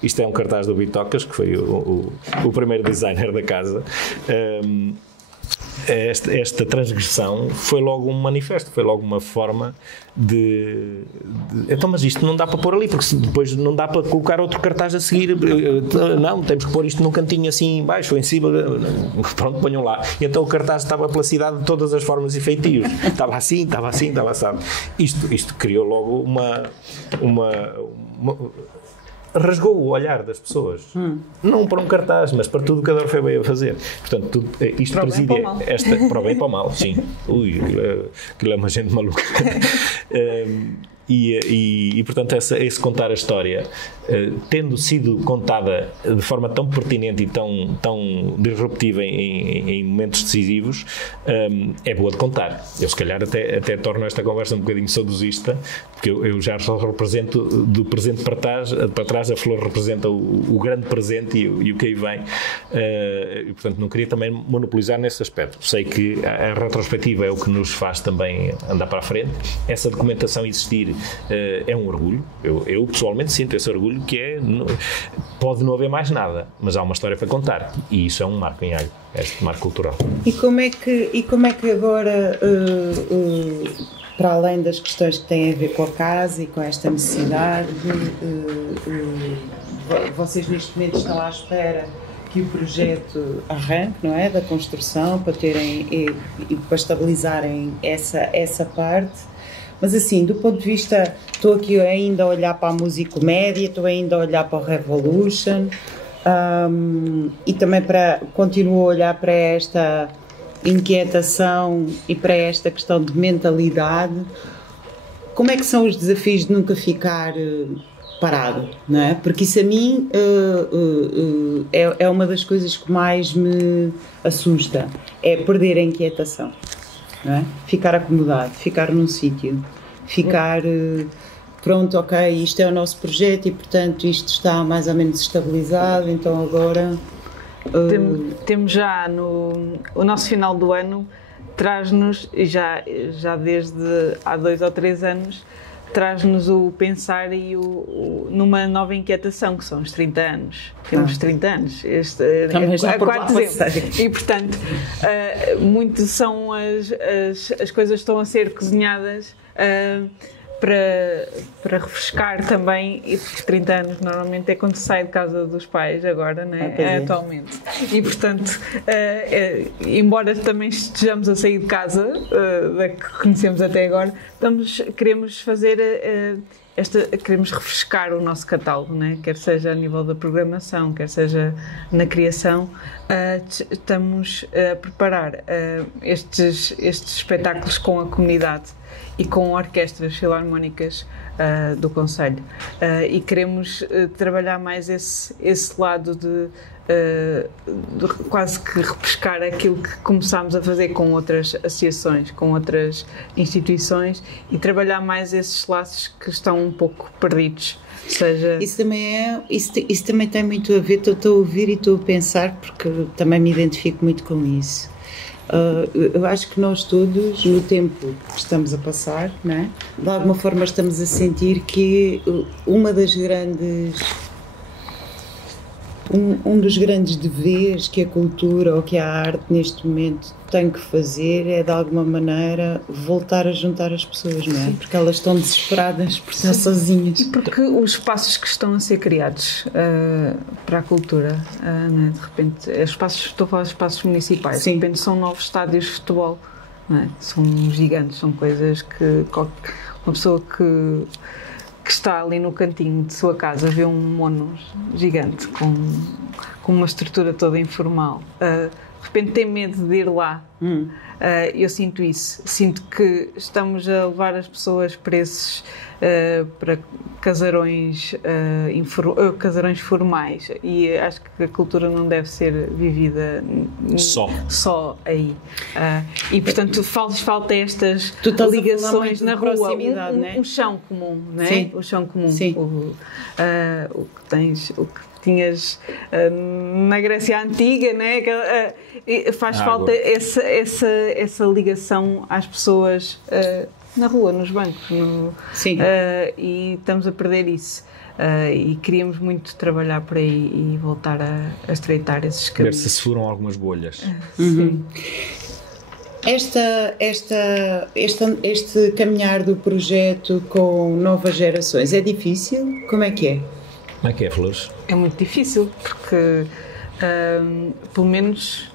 isto é um cartaz do Bitocas, que foi o primeiro designer da casa. Esta transgressão foi logo um manifesto, foi logo uma forma então, mas isto não dá para pôr ali, porque depois não dá para colocar outro cartaz a seguir. Não, temos que pôr isto num cantinho assim em baixo ou em cima. Pronto, ponham lá. E então o cartaz estava pela cidade de todas as formas e feitios. Estava assim, estava assado. Isto criou logo uma rasgou o olhar das pessoas, não para um cartaz, mas para tudo o que a Dorfeu veio a fazer. Portanto, isto presidia para o bem e para o mal, sim. Aquilo é uma gente maluca. E portanto, esse contar a história, tendo sido contada de forma tão pertinente e tão disruptiva em momentos decisivos, é boa de contar. Eu, se calhar, até torno esta conversa um bocadinho saudosista, porque eu já só represento do presente para trás, a flor representa o grande presente e o que aí vem. E, portanto, não queria também monopolizar nesse aspecto. Sei que a retrospectiva é o que nos faz também andar para a frente. Essa documentação existir é um orgulho. Eu pessoalmente sinto esse orgulho, que pode não haver mais nada, mas há uma história para contar, e isso é um marco em alho, este marco cultural. E como é que agora, para além das questões que têm a ver com a casa e com esta necessidade, vocês neste momento estão à espera que o projeto arranque, não é, da construção, para terem e para estabilizarem essa parte? Mas assim, do ponto de vista, estou aqui ainda a olhar para a musicomédia, estou ainda a olhar para o Revolution, e também continuo a olhar para esta inquietação e para esta questão de mentalidade. Como é que são os desafios de nunca ficar parado, não é? Porque isso a mim é uma das coisas que mais me assusta, é perder a inquietação. Não é? Ficar acomodado, ficar num sítio, ficar pronto, ok, isto é o nosso projeto e portanto isto está mais ou menos estabilizado, então agora... Temos já o nosso final do ano traz-nos, já desde há 2 ou 3 anos, traz-nos o pensar e numa nova inquietação, que são os 30 anos. Temos 30 anos. Há 4 dezembro. E, portanto, muito são as coisas estão a ser cozinhadas para refrescar também, e porque 30 anos normalmente é quando se sai de casa dos pais, agora, né? Atualmente. E, portanto, embora também estejamos a sair de casa, da que conhecemos até agora, queremos fazer queremos refrescar o nosso catálogo, né? Quer seja a nível da programação, quer seja na criação. Estamos a preparar estes espetáculos com a comunidade e com orquestras filarmónicas do concelho, e queremos trabalhar mais esse lado de quase que repescar aquilo que começámos a fazer com outras associações, com outras instituições, e trabalhar mais esses laços que estão um pouco perdidos. Seja... Isso também tem muito a ver, estou a ouvir e estou a pensar, porque também me identifico muito com isso. Eu acho que nós todos, no tempo que estamos a passar, não é? De alguma forma estamos a sentir que um dos grandes deveres que a cultura ou que a arte neste momento tem que fazer é, de alguma maneira, voltar a juntar as pessoas, não é? Sim. Porque elas estão desesperadas por estar sozinhas. E porque os espaços que estão a ser criados para a cultura, não é? De repente, estou a falar de espaços municipais, sim, de repente são novos estádios de futebol, não é? São gigantes, são coisas que uma pessoa que está ali no cantinho de sua casa vê um mono gigante com uma estrutura toda informal, repente têm medo de ir lá. Eu sinto isso. Sinto que estamos a levar as pessoas para casarões, casarões formais, e acho que a cultura não deve ser vivida só aí. E portanto falta estas ligações na rua, um chão comum, não é? Sim. O chão comum. Sim. O que tinhas na Grécia Antiga, né? Faz falta essa ligação às pessoas na rua, nos bancos. Sim. E estamos a perder isso. E queríamos muito trabalhar por aí e voltar a estreitar esses caminhos. Ver se furam algumas bolhas. Sim. Este caminhar do projeto com novas gerações é difícil? Como é que é? Como é que é, Flores? É muito difícil, porque pelo menos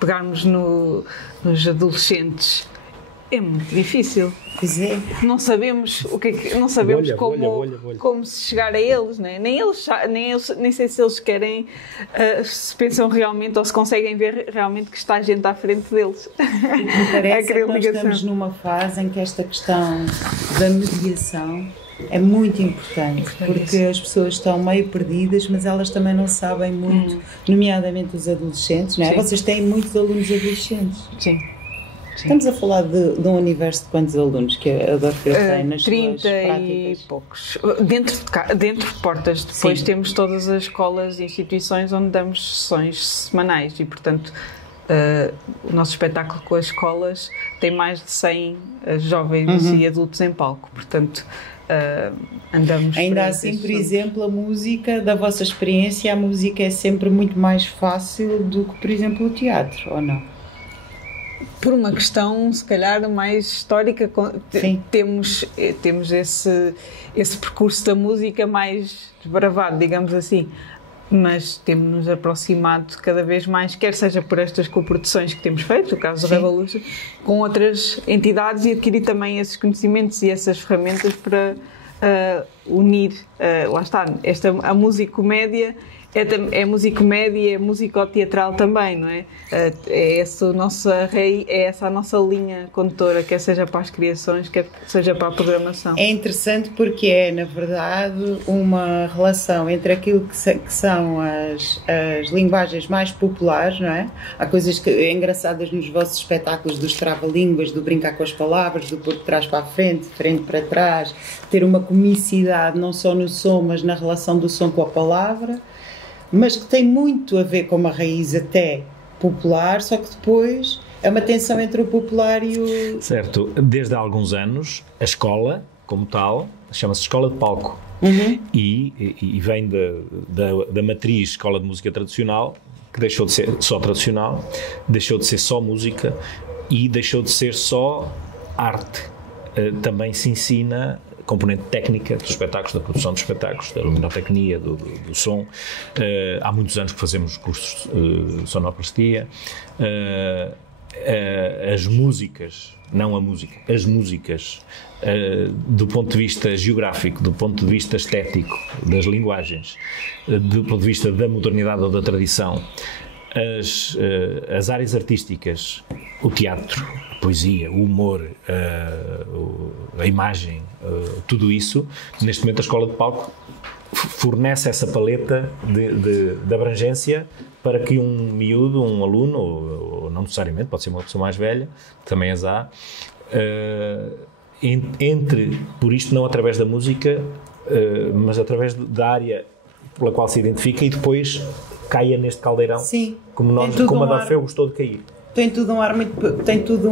pegarmos nos adolescentes é muito difícil. Pois é. Não sabemos não sabemos bolha. como se chegar a eles, né? Nem sei se eles querem, se pensam realmente ou se conseguem ver realmente que está gente à frente deles. Me parece que nós estamos numa fase em que esta questão da mediação é muito importante, porque as pessoas estão meio perdidas, mas elas também não sabem muito, nomeadamente os adolescentes, não é? Sim. Vocês têm muitos alunos adolescentes. Sim. Estamos a falar de um universo de quantos alunos que a Dorfeu tem nas 30 suas práticas? e poucos. Dentro de portas. Depois Sim. temos todas as escolas e instituições onde damos sessões semanais e, portanto, o nosso espetáculo com as escolas tem mais de 100 jovens e adultos em palco. Portanto, andamos... Ainda assim, por exemplo, a música, da vossa experiência, a música é sempre muito mais fácil do que, por exemplo, o teatro, ou não? Por uma questão, se calhar, mais histórica, temos esse percurso da música mais desbravado, digamos assim. Mas temos-nos aproximado cada vez mais, quer seja por estas coproduções que temos feito, o caso do Revolution, com outras entidades, e adquirir também esses conhecimentos e essas ferramentas para unir, lá está, a musicomédia. É musicomédia, é musicoteatral também, não é? É essa a nossa linha condutora, quer seja para as criações, quer seja para a programação. É interessante porque é, na verdade, uma relação entre aquilo que são as linguagens mais populares, não é? Há coisas engraçadas nos vossos espetáculos dos trava-línguas, do brincar com as palavras, do pôr de trás para a frente, de frente para trás, ter uma comicidade não só no som, mas na relação do som com a palavra, mas que tem muito a ver com uma raiz até popular, só que depois é uma tensão entre o popular e o... Certo. Desde há alguns anos, a escola, como tal, chama-se Escola de Palco. E vem da matriz Escola de Música Tradicional, que deixou de ser só tradicional, deixou de ser só música e deixou de ser só arte. Também se ensina componente técnica dos espetáculos, da produção dos espetáculos, da luminotecnia, do som. Há muitos anos que fazemos cursos de sonoplastia. As músicas, não a música, as músicas, do ponto de vista geográfico, do ponto de vista estético, das linguagens, do ponto de vista da modernidade ou da tradição, as áreas artísticas, o teatro, a poesia, o humor, a imagem, tudo isso, neste momento a Escola de Palco fornece essa paleta de abrangência para que um miúdo, um aluno, ou não necessariamente, pode ser uma pessoa mais velha, também as há, entre, por isto não através da música, mas através da área pela qual se identifica, e depois caia neste caldeirão. Sim, como a Dorfeu gostou de cair. Tem tudo um ar muito... Tem tudo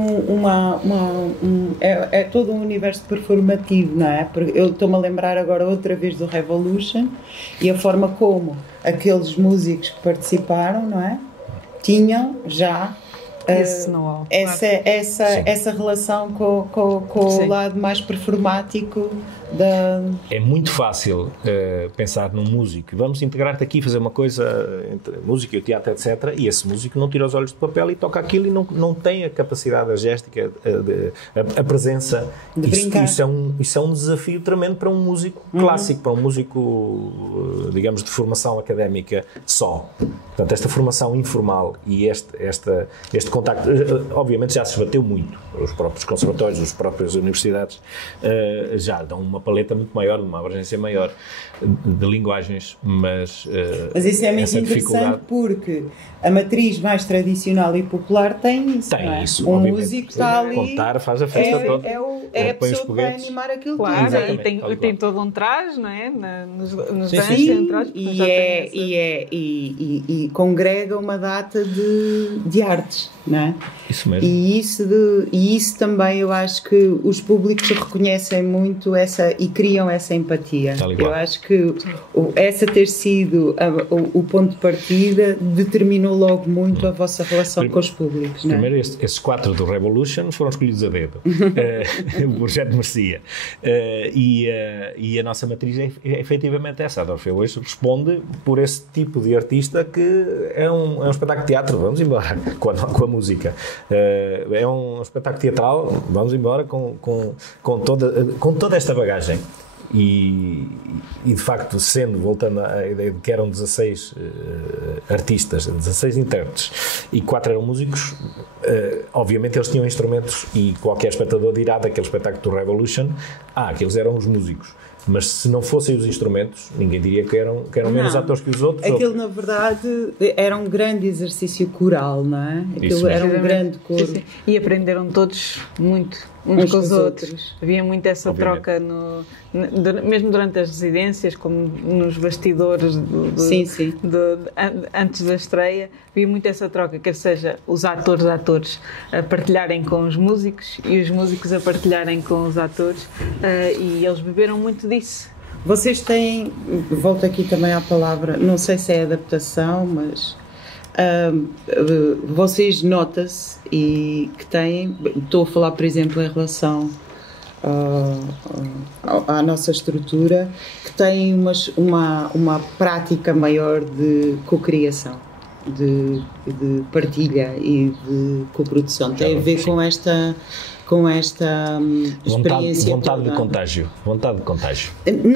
é todo um universo performativo, não é? Porque eu estou-me a lembrar agora outra vez do Revolution e a forma como aqueles músicos que participaram, não é? Tinham já esse know-how. Essa relação com o lado mais performático da... É muito fácil pensar num músico. Vamos integrar-te aqui, fazer uma coisa entre a música e o teatro, etc. E esse músico não tira os olhos do papel e toca aquilo e não tem a capacidade, a géstica, a presença. De brincar. Isso é um desafio tremendo para um músico clássico, para um músico, digamos, de formação académica só. Portanto, esta formação informal e este contacto, obviamente já se bateu muito. Os próprios conservatórios, as próprias universidades já dão uma paleta muito maior, uma abrangência maior de linguagens, mas isso é muito interessante porque a matriz mais tradicional e popular tem isso. Tem isso, um músico está ali, contar, faz a festa toda. É a pessoa que vai animar aquilo tudo. Claro, e tem todo um traje, não é? Nos danças, e congrega uma data de artes, não é? Isso mesmo. E isso também eu acho que os públicos reconhecem muito e criam essa empatia. Eu acho que essa ter sido o ponto de partida determinou logo muito a vossa relação com os públicos. Não é? Primeiro, esses 4 do Revolution foram escolhidos a dedo. O projeto merecia. E a nossa matriz é efetivamente essa. A Orfeu hoje responde por esse tipo de artista que é um espetáculo de teatro. Vamos embora com a música. É um espetáculo teatral. Vamos embora com toda esta bagagem. E de facto, voltando à ideia de que eram 16 artistas, 16 intérpretes e 4 eram músicos, obviamente eles tinham instrumentos e qualquer espectador dirá daquele espetáculo do Revolution, aqueles eram os músicos. Mas se não fossem os instrumentos, ninguém diria que eram menos atores que os outros. Aquilo, na verdade, era um grande exercício coral, não é? Aquilo era um grande coro. Sim. E aprenderam todos muito uns com os outros. Havia muito essa troca, mesmo durante as residências, como nos bastidores antes da estreia, havia muito essa troca, quer seja os atores a partilharem com os músicos e os músicos a partilharem com os atores, e eles beberam muito disso. Vocês têm, volto aqui também à palavra, não sei se é adaptação, mas vocês nota-se e que têm, estou a falar por exemplo em relação à nossa estrutura, que têm uma prática maior de cocriação, de partilha e de coprodução. Tem a ver com esta experiência. Vontade de contágio.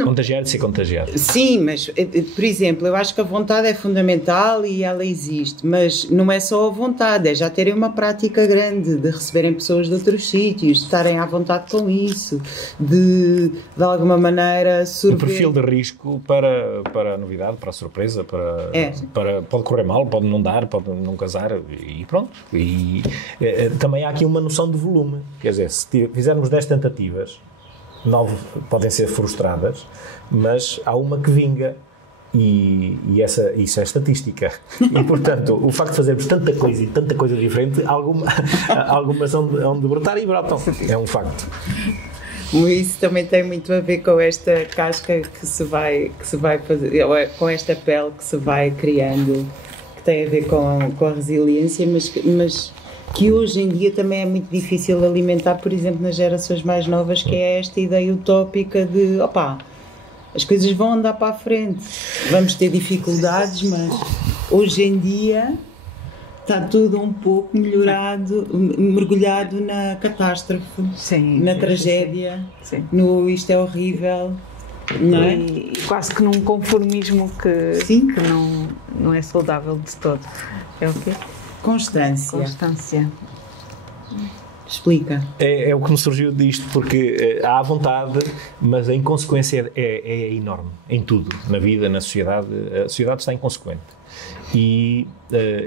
Contagiar de ser contagiado. Sim, mas, por exemplo, eu acho que a vontade é fundamental e ela existe, mas não é só a vontade, é já terem uma prática grande, de receberem pessoas de outros sítios, de estarem à vontade com isso, de alguma maneira sorver. O perfil de risco para a novidade, para a surpresa, pode correr mal, pode não dar, pode não casar e pronto. E também há aqui uma noção de volume. Quer dizer, se fizermos 10 tentativas, 9 podem ser frustradas, mas há uma que vinga e isso é estatística. E, portanto, o facto de fazermos tanta coisa e tanta coisa diferente, algumas hão de brotar e brotam. É um facto. Isso também tem muito a ver com esta casca que se vai fazer, com esta pele que se vai criando, que tem a ver com a resiliência, mas que hoje em dia também é muito difícil alimentar, por exemplo, nas gerações mais novas, que é esta ideia utópica de, as coisas vão andar para a frente, vamos ter dificuldades, mas hoje em dia está tudo um pouco mergulhado na catástrofe, na tragédia, no isto é horrível, não é? E quase que num conformismo que não é saudável de todo. É o quê? Constância. Explica. É o que me surgiu disto, porque há a vontade, mas a inconsequência é enorme em tudo, na vida, na sociedade. A sociedade está inconsequente. E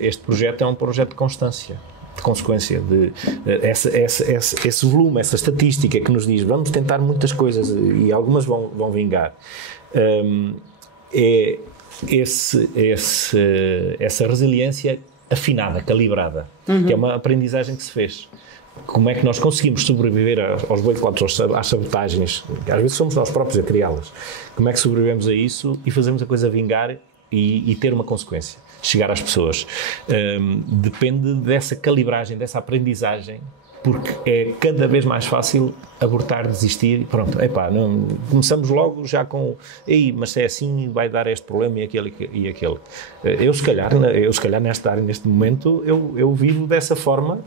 este projeto é um projeto de constância, de consequência, de esse volume, essa estatística que nos diz vamos tentar muitas coisas e algumas vão vingar. Essa resiliência afinada, calibrada, que é uma aprendizagem que se fez. Como é que nós conseguimos sobreviver aos boicotes, às sabotagens, que às vezes somos nós próprios a criá-las. Como é que sobrevivemos a isso e fazemos a coisa vingar e ter uma consequência. chegar às pessoas. Depende dessa calibragem, dessa aprendizagem, porque é cada vez mais fácil abortar, desistir e pronto, não, começamos logo já com mas se é assim vai dar este problema e aquele. Eu se calhar nesta área, neste momento, eu vivo dessa forma,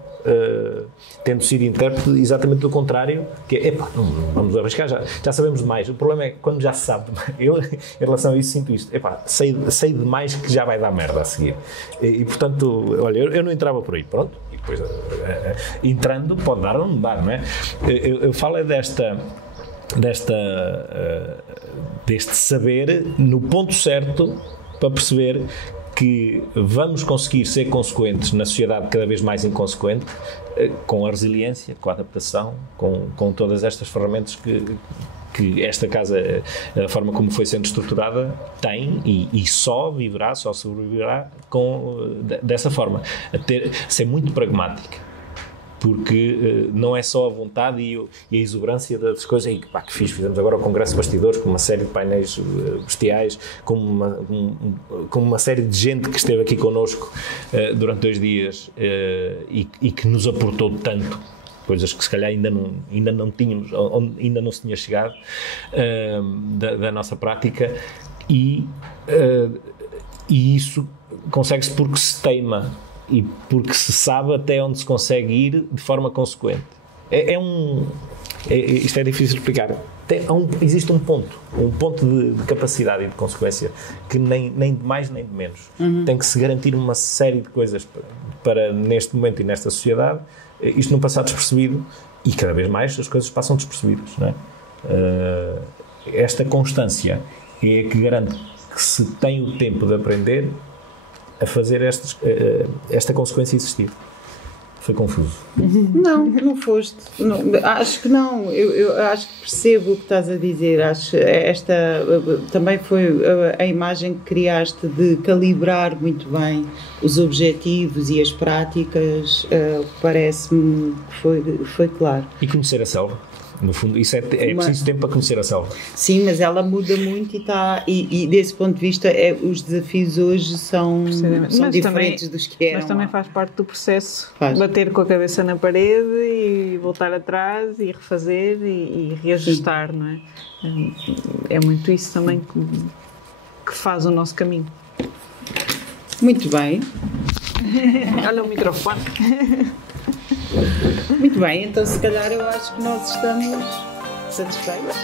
tendo sido intérprete exatamente do contrário, que é, não vamos arriscar, já sabemos demais. O problema é quando já se sabe demais. Eu, em relação a isso, sinto isto, sei demais que já vai dar merda a seguir. E portanto, olha, eu não entrava por aí, pronto. Depois, entrando, pode dar ou não dar, não é? Eu falo deste saber no ponto certo para perceber que vamos conseguir ser consequentes na sociedade cada vez mais inconsequente, com a resiliência, com a adaptação, com todas estas ferramentas que esta casa, a forma como foi sendo estruturada, tem e só sobreviverá dessa forma. Ser muito pragmática, porque não é só a vontade e a exuberância das coisas que fizemos agora o Congresso de Bastidores, com uma série de painéis bestiais, com uma série de gente que esteve aqui connosco durante 2 dias e que nos aportou tanto, coisas que se calhar ainda não tínhamos, ainda não se tinha chegado da nossa prática, e isso consegue-se porque se teima e porque se sabe até onde se consegue ir de forma consequente. Isto é difícil de explicar. Existe um ponto de capacidade e de consequência que nem de mais nem de menos. Tem que se garantir uma série de coisas para neste momento e nesta sociedade, isto não passar despercebido, e cada vez mais as coisas passam despercebidas, não é? Esta constância é que garante que se tem o tempo de aprender a fazer esta consequência existir. Foi confuso. Não foste. Não, acho que não. Eu acho que percebo o que estás a dizer. Acho esta também foi a imagem que criaste de calibrar muito bem os objetivos e as práticas. Parece-me que foi claro. E conhecer a selva. No fundo, isso é preciso tempo para conhecer a selva. Sim, mas ela muda muito e desse ponto de vista os desafios hoje são diferentes dos que eram. Mas também faz parte do processo. Faz. Bater com a cabeça na parede e voltar atrás e refazer e reajustar, não é? É muito isso também que faz o nosso caminho. Muito bem. Olha o microfone. Muito bem, então se calhar eu acho que nós estamos satisfeitos.